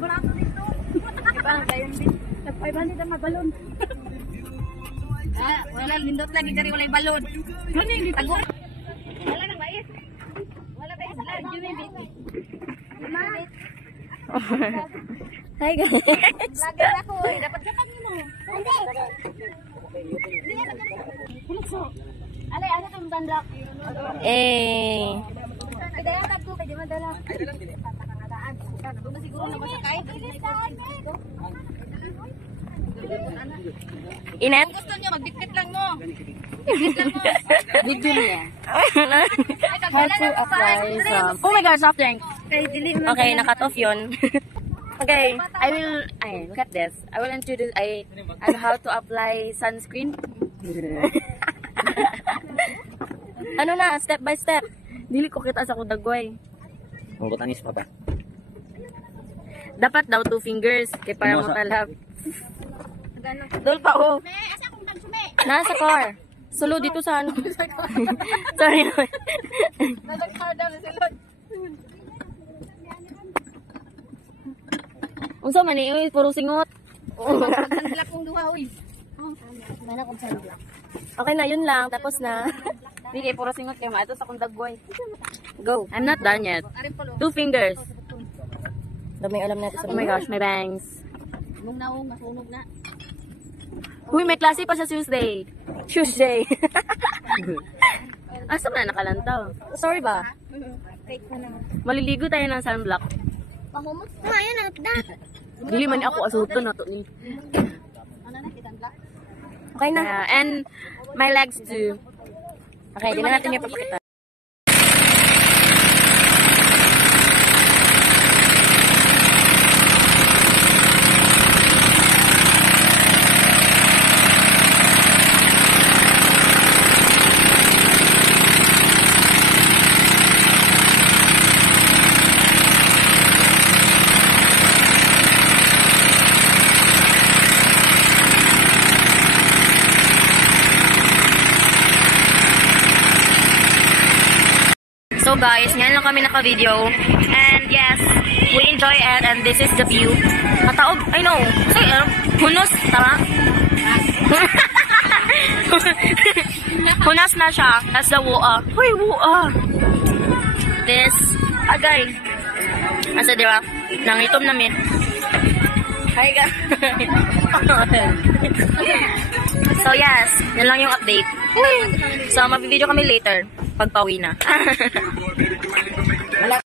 Parang gayon din. Nag-500 ang mabalon. Wala, lindot lagi dari walay balon. Ano yung tago? Wala nang mais. Wala tayo sa lahat. Yun yung baby. Hi guys. Lager ako eh. Dapat kapan mo. Hindi. Alay, ano itong danlak? Ay, dahil tagpo. Pwede madala. Ay, dalang din. Doon ba siguro na masakay? Inet? Kung gusto nyo, magbitbit lang mo. Video niya. How to apply some... Oh my God, soft drink. Okay, nakat off yun. Okay, look at this. I will introduce, on how to apply sunscreen. Ano na, step by step. Dili ko kita sa kudagway. Ang butanis pa ba? Dapat daw 2 fingers. Kaya parang matalab. Dol pa oh. Nasa car. Solo dito sa ano. Sorry. Nalagkar daw na silod. Unsa man ni puro singot. Sunblock kong duha, uy. Mana kong sunblock. Okay na, yun lang. Tapos na. Hindi kayo puro singot kayo. Ito sa kong dagway. Go. I'm not done yet. 2 fingers. Daming alam natin sa oh my gosh, my bangs. Nung naong, masunog na. Uy, may klase pa sa Tuesday. Tuesday. Asa na nakalantaw? Sorry ba? Fake na naman. Maliligo tayo ng sunblock. Pahumot? Ayan, na. Dili man ako asuto na to. Ano na, kitang black? Okay na. And my legs too. Okay, di na natin yung papakita. So guys, ngayon lang kami naka-video. And yes, we enjoy it and this is the view. Mataog, I know. Say, hunos, tara. Hunas na siya. That's the wua. Uy, wua. This, agay. Asa diba? Nangitom namin. Hi guys. So yes, yan lang yung update. So, mag-video kami later. Pagpawi na.